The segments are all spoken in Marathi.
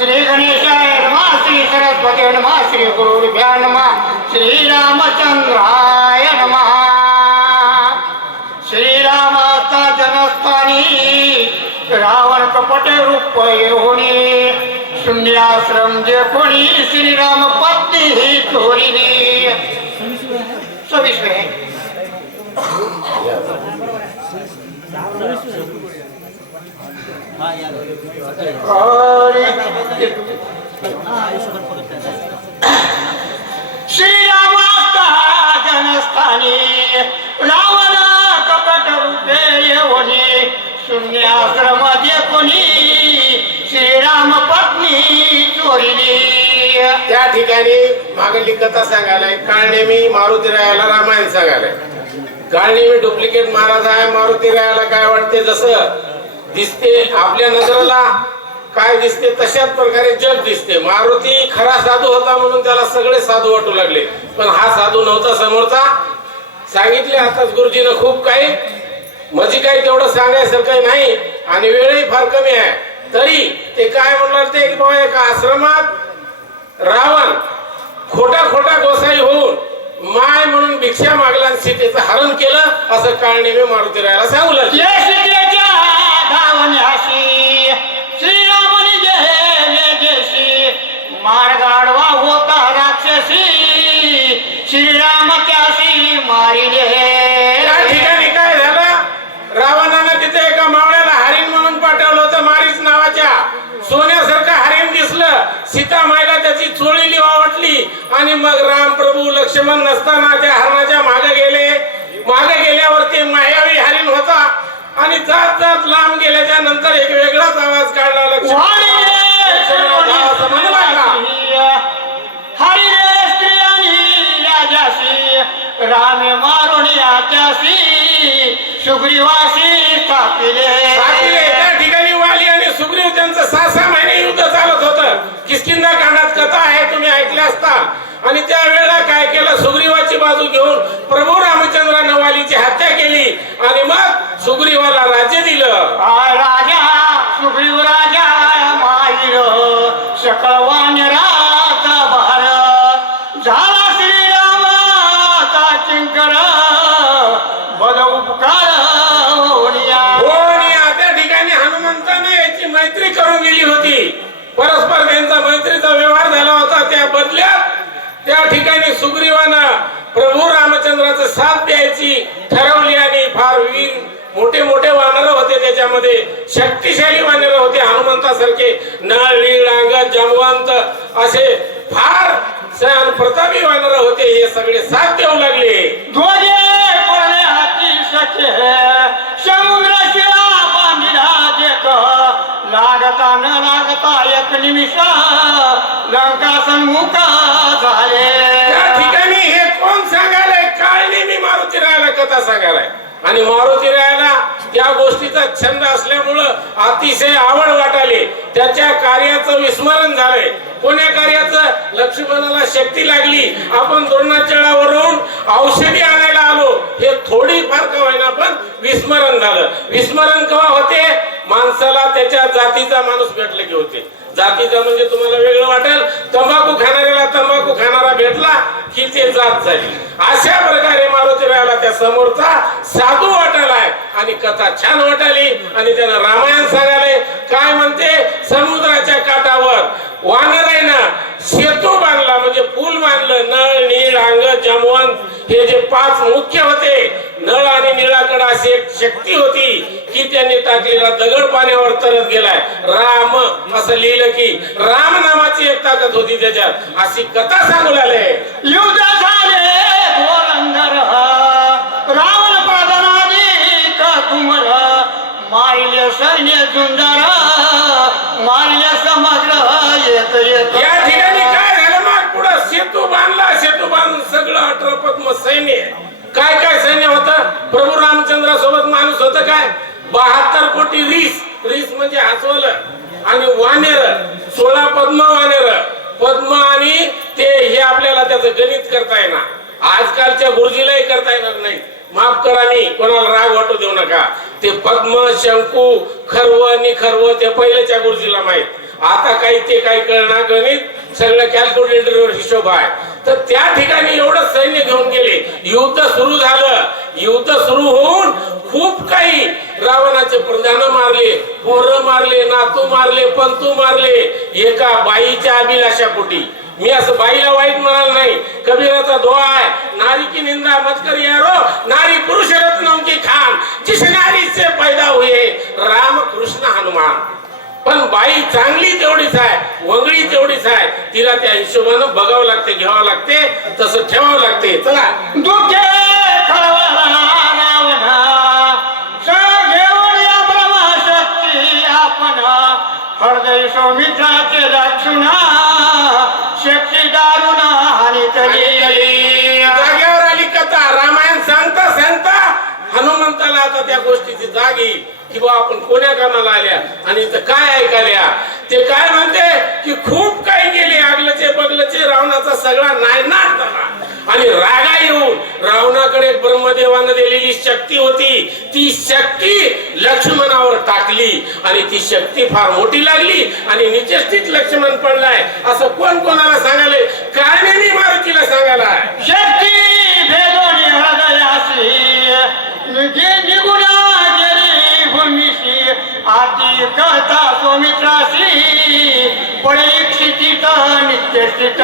श्री गणेशाय नमः श्री सरस्वती नमः श्री गुरुभ्या नमः श्रीरामचंद्राय नमः। श्रीरामाचा जनस्थानी रावण कपट रूप होणी शून्याश्रम जे कोणी श्रीराम पत्नी ही चोरी सविस्वे श्रीरामाचा जनस्थानी रावण कपट रूपे येऊनी शून्याश्रम कोणी श्रीराम पत्नी चोरली। त्या ठिकाणी मागली कथा सांगायलाय काळनेमी मारुती रायाला रामायण सांगायलाय. काळनेमी डुप्लिकेट महाराज आहे मारुती रायाला काय वाटते जसं? दिसते आपल्या नजरेला. काय दिसते? तशाच प्रकारे जग दिसते. मारुती खरा साधू होता म्हणून त्याला सगळे साधू वाटू लागले. पण हा साधू नव्हता समोरचा. सांगितले आताच गुरुजीनं खूप काही. म्हणजे काही तेवढं सांगायसारखं नाही. आणि वेळही फार कमी आहे. तरी ते काय म्हणणार ते की बाबा एका आश्रमात रावण खोटा खोटा गोसाई होऊन माय म्हणून भिक्षा मागला सीतेचं हरण केलं असं काळणे मी मारुती राहायला सांगू लागले. यशतेच्या धावण्याशी श्रीरामने गेले देशी मार्गाडवा होता राक्षसी। श्रीराम त्याशी मारिले त्या ठिकाणी काय झालं? रावणानं तिथे एका मावळ्याला हरिण म्हणून पाठवलं होतं मारीच नावाच्या. सोन्यासारखं हरिण दिसलं. सीता मायला त्याची चोळीली वाटली आणि मग राम प्रभू लक्ष्मण नसताना त्या हरणाच्या मागे गेले. मागे गेल्यावर ते मायावी हरिण होता. आणि जात जात लांब गेल्याच्यानंतर एक वेगळाच आवाज काढला राजाशी राम मारून याच्याशी स्थापिले त्या ठिकाणी वाली आणि सुग्रीव त्यांचं सहा सहा महिने युद्ध चालत होतं. किसकिंदा कांडात कथा आहे तुम्ही ऐकल्या असता. आणि त्या वेळेला काय केलं? सुग्रीवाची बाजू घेऊन प्रभू रामचंद्रानं वालीची हत्या केली. आणि मग सुग्रीवाला राज्य दिलं. राजा सुग्रीव राजा माहिर सकळ वानराचा भार झाला श्रीरामाचा चिंकर बद उपकार त्या ठिकाणी हनुमंताने याची मैत्री करून गेली होती. परस्पर त्यांचा मैत्रीचा व्यवहार झाला होता. त्या बदल्यात त्या ठिकाणी सुग्रीवानं प्रभू रामचंद्राचं साथ द्यायची ठरवली त्याच्यामध्ये शक्तिशाली वानर होते हनुमंतासारखे नळ जमवंत असे फार सण प्रतापी वानर होते हे सगळे साथ देऊ लागले. ध्वजे हाती बांधिला लागता न लागता एक निमिष लंका सन्मुख झाले. त्या ठिकाणी हे कोण सांगायलाय? काळनी मी मारुती रायाला कथा सांगायलाय. आणि मारुती रायाला त्या गोष्टीचा छंद असल्यामुळं अतिशय आवड वाटाली. त्याच्या कार्याचं विस्मरण झालंय. कोण्या कार्याचं? लक्ष्मणाला शक्ती लागली. आपण द्रोणाचळावरून औषधी आणायला आलो. हे थोडी फार का होईना पण विस्मरण झालं. विस्मरण केव्हा होते? माणसाला त्याच्या जातीचा माणूस भेटले की होते. जातीचा म्हणजे तुम्हाला वेगळं वाटेल. तंबाखू खाणाऱ्याला तंबाखू खाणारा भेटला की ते जात झाली अशा प्रकारे मारुतीरायाला त्या समोरचा साधू वाटायलाय आणि कथा छान वाटाली आणि त्यानं रामायण सांगायला. काय म्हणते? समुद्राच्या काठावर. वानरायनं सेतू बांधला म्हणजे पूल बांधलं नळ नीळ अंग जमवंत हे जे पाच मुख्य होते नळ आणि निळाकडे अशी एक शक्ती होती की त्यांनी टाकलेला दगड पाण्यावर तरत गेलाय. राम असं लिहिलं की राम नामाची एक ताकद होती त्याच्यात. अशी कथा सांगू लागले. युद्ध झाले सैन्य सुंदर मारिले समग्र येत येत या ठिकाणी काय झालं मग पुढं? सेतू बांधला सेतू बांधून सगळं अठरा पद्म सैन्य. काय काय सैन्य होतं? प्रभू रामचंद्रासोबत माणूस होत काय? बहात्तर कोटी रीस. रीस म्हणजे हसवलं आणि वानेर. सोळा पद्म वानेर. पद्म आणि ते हे आपल्याला त्याचं गणित करता येणार. आजकालच्या गुरुजीलाही करता येणार नाही. माफ करा मी कोणाला राग वाटू देऊ नका. ते पद्म शंकू खरव निखरव ते पहिल्याच्या गुरुजीला माहीत. आता काही ते काही कळणार गणित सगळं कॅल्क्युलेटरवर हिशोब आहे. तर त्या ठिकाणी एवढं सैन्य घेऊन गेले. युद्ध सुरू झालं. युद्ध सुरू होऊन खूप काही रावणाचे प्रधान मारले पोरं मारले नातू मारले पंतू मारले. एका बाईच्या अभिलाषापोटी. मी असं बाईला वाईट म्हणाल नाही. कबीराचा दोहा आहे. नारी की निंदा मत कर यारो नारी पुरुष रत्नों की खान. जिस नारी से पैदा हुए राम कृष्ण हनुमान. पण बाई चांगली तेवढीच आहे. वगळी तेवढीच आहे. तिला त्या हिशोबानं बघावं लागते घ्यावं लागते. तसं ठेवावं लागते. चला. दुःखे हृदय सौमित्राचे दक्षिणा. शक्ती दारुण जागेवर आली कथा रामायण सांगता सांगता हनुमंताला आता त्या गोष्टीची जागी की बा आपण कोण्या कानाला आल्या आणि इथं काय ऐकाल्या? ते काय म्हणते की खूप काही गेले आगलचे बगलचे रावणाचा सगळा नायनाट झाला. आणि रागा येऊन रावणाकडे ब्रह्मदेवानं दिलेली शक्ती होती ती शक्ती लक्ष्मणावर टाकली आणि ती शक्ती फार मोठी लागली आणि निचस्थित लक्ष्मण पडलाय. असं कोण कोणाला सांगाले मी मारुतीला सांगायला शक्ती कथा परीक्षित नित्यस्थित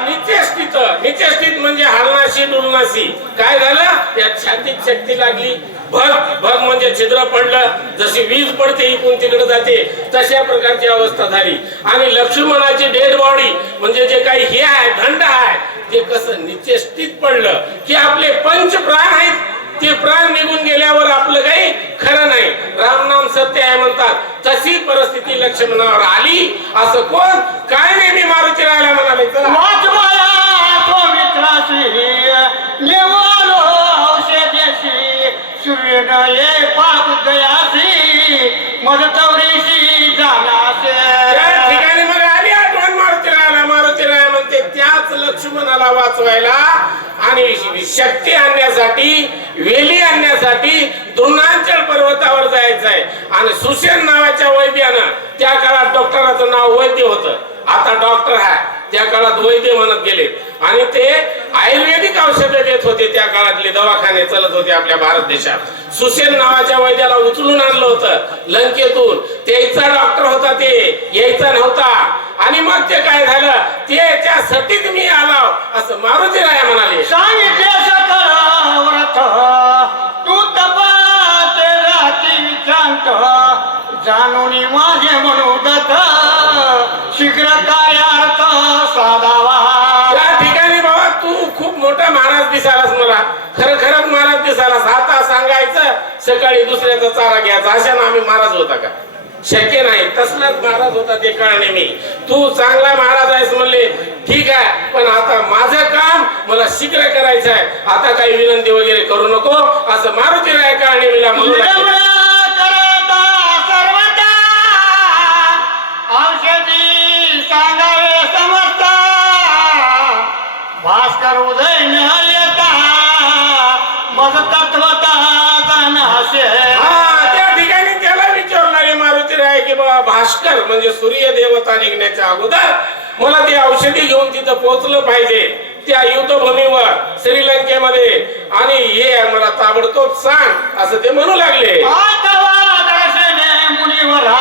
निचेष्टित निचेष्टित निचेष्टित म्हणजे हलनाशी डुलनाशी काय झालं? या छातीत शक्ती लागली. भग भग म्हणजे छिद्र पडलं. जशी वीज पडते इकडून तिकडे जाते. तशा प्रकारची अवस्था झाली. आणि लक्ष्मणाची डेड बॉडी म्हणजे जे काही हे आहे दंड आहे ते कसं निचेष्टित पडलं की आपले पंच प्राण आहेत. ते प्राण निघून गेल्यावर आपलं काही खरं नाही. रामनाम सत्य आहे म्हणतात. तशी परिस्थिती लक्ष्मणावर आली. असं कोण? काय नाही मी मारुती राहायला म्हणाले चला औषधेशी पाप गयासी मदतवरीशी ठिकाणी मग आली आठवण म्हणते त्याच लक्ष्मणाला वाचवायला आणि शक्ती आणण्यासाठी वेली आणण्यासाठी द्रोणांचल पर्वतावर जायचं आहे आणि सुसेन नावाच्या वैद्यानं त्या काळात डॉक्टराचं नाव वैद्य होतं. आता डॉक्टर आहे त्या काळात वैद्य म्हणत गेले. आणि ते आयुर्वेदिक औषधं देत होते त्या काळातले दवाखाने चलत होते आपल्या भारत देशात. सुसेन नावाच्या वैद्याला उचलून आणलं होतं लंकेतून. त्याचा डॉक्टर होता ते यायचा नव्हता. आणि मग ते काय झालं? त्याच्यासाठीच मी आलो. असं मारुती राया म्हणाले तू तपात जाणून माझे मनोगत. शीघ्र काय अर्थ साधा मोठा महाराज दिसालास मला? खरं खरंच महाराज दिसालास आता सांगायचं सकाळी दुसऱ्याचा चारा घ्यायचा. अशा आम्ही महाराज होता का? शक्य नाही. तसलाच महाराज होता ते कळणे मी. तू चांगला महाराज आहेस म्हणले. ठीक आहे पण आता माझं काम मला शीघ्र करायचं आहे. आता काही विनंती वगैरे करू नको. असं मारुती राय कळणे मीला म्हणून. औषधी सांगावे भास्कर उदय मग तत्वता जाणासे हा त्या ठिकाणी त्याला विचारणारे मारुती राय की बाबा भास्कर म्हणजे सूर्य देवता निघण्याच्या अगोदर मला ते औषधी घेऊन तिथं पोहोचलं पाहिजे. त्या युद्धभूमीवर श्रीलंकेमध्ये. आणि हे मला ताबडतोब सांग असं ते म्हणू लागले. मुनिवरा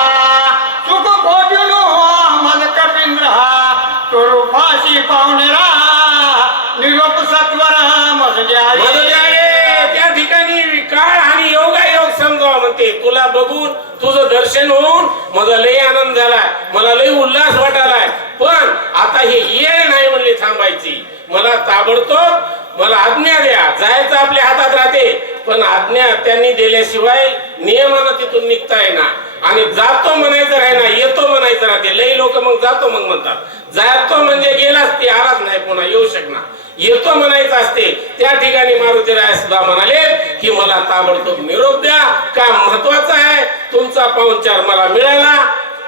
त्या ठिकाणी काळ आणि योगायोग समजावा म्हणते. तुला बघून तुझं दर्शन होऊन मला लय आनंद झालाय. मला लय उल्हास वाटालाय. पण आता हे येळ नाही म्हणले थांबायची. मला ताबडतोब मला आज्ञा द्या. जायचं आपल्या हातात राहते. पण आज्ञा त्यांनी दिल्याशिवाय नियमानं तिथून निघता येणार आणि जातो म्हणायचं राहिना येतो म्हणायचं राहते. लई लोक मग जातो मग म्हणतात. जातो म्हणजे गेलाच ते आलाच नाही पुन्हा येऊ शकणार. येतो म्हणायचं असते. त्या ठिकाणी मारुती राय सुद्धा म्हणाले की मला ताबडतोब निरोप द्या. काम महत्वाचं आहे? तुमचा पाहुणचार मला मिळाला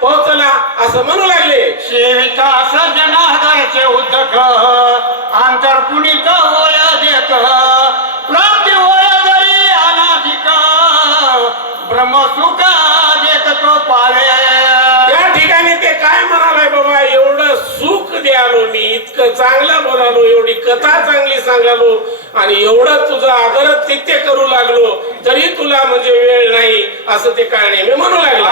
पोहोचला. असं म्हणू लागले. ओळ देत प्राप्ती ओळ जरी अनाधिक ब्रह्मसुख देत तो पावे त्या ठिकाणी ते काय म्हणालाय बाबा एवढं सुख द्यालो मी इतकं चांगलं बोलालो एवढी कथा चांगली सांगालो आणि एवढं तुझं आदर तिथे करू लागलो तरी तुला म्हणजे वेळ नाही असं ते काय नेहमी म्हणू लागला.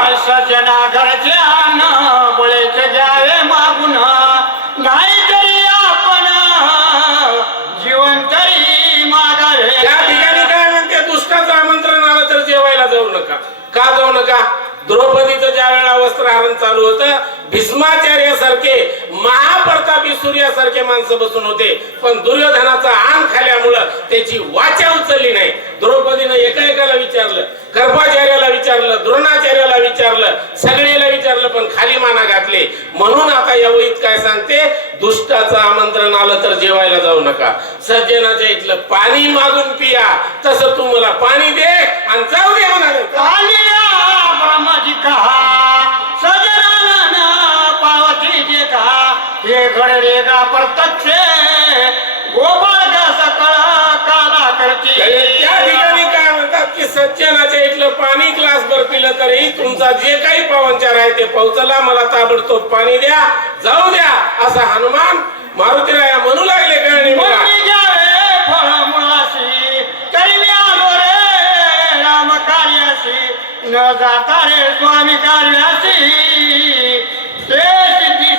बळेचे मागून नाही तरी आपण जीवन तरी मागावे. त्या ठिकाणी काय म्हणते दुष्टाचं आमंत्रण आलं तर जेवायला जाऊ नका. का जाऊ नका? द्रौपदीचं ज्या वेळेला वस्त्रहरण चालू होतं भीष्माचार्य सारखे महाप्रतापी सूर्यासारखे माणसं बसून होते. पण दुर्योधनाचा आण खाल्यामुळं त्याची वाचा उचलली नाही. द्रौपदीनं एका एकाला विचारलं कर्पाचार्याला विचारलं द्रोणाचार्याला विचारलं सगळ्याला विचारलं पण खाली माना घातले. म्हणून आता या वहीत काय सांगते दुष्टाचं आमंत्रण आलं तर जेवायला जाऊ नका. सज्जनाच्या इथलं पाणी मागून पिया. तसं तू मला पाणी दे आणि जाऊ दे म्हणाले. हे घडले गा प्रत्यक्ष गोपाळ सकळ काला करती. त्या ठिकाणी काय म्हणतात की सज्जनाच्या इथलं पाणी ग्लास भर पिलं तरी तुमचा जे काही पावनचार आहे ते पोहोचला मला ताबडतोब पाणी द्या जाऊ द्या असा हनुमान मारुतीराया म्हणू लागले कार्याशी न जाता रे स्वामी कार्याशी. ते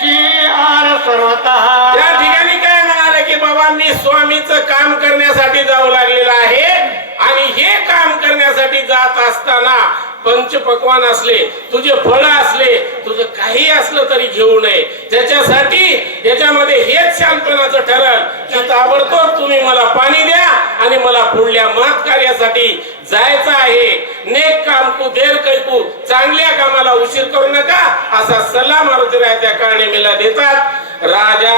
सिद्धीशी आर सर्वता. त्या ठिकाणी काय म्हणाले की बाबा मी स्वामीचं काम करण्यासाठी जाऊ लागलेलं आहे आणि हे काम करण्यासाठी जात असताना पंचपक्वान असले तुझे फळ असले तुझं काही असलं तरी घेऊ नये. त्याच्यासाठी याच्यामध्ये हेच शांतपणाचं ठरल की ताबडतोब तुम्ही मला पाणी द्या आणि मला पुढल्या मत कार्यासाठी जायचं आहे. नेक काम कू देर कैकू चांगल्या कामाला उशीर करू नका असा सल्ला मारुती त्या काळने मला देतात. राजा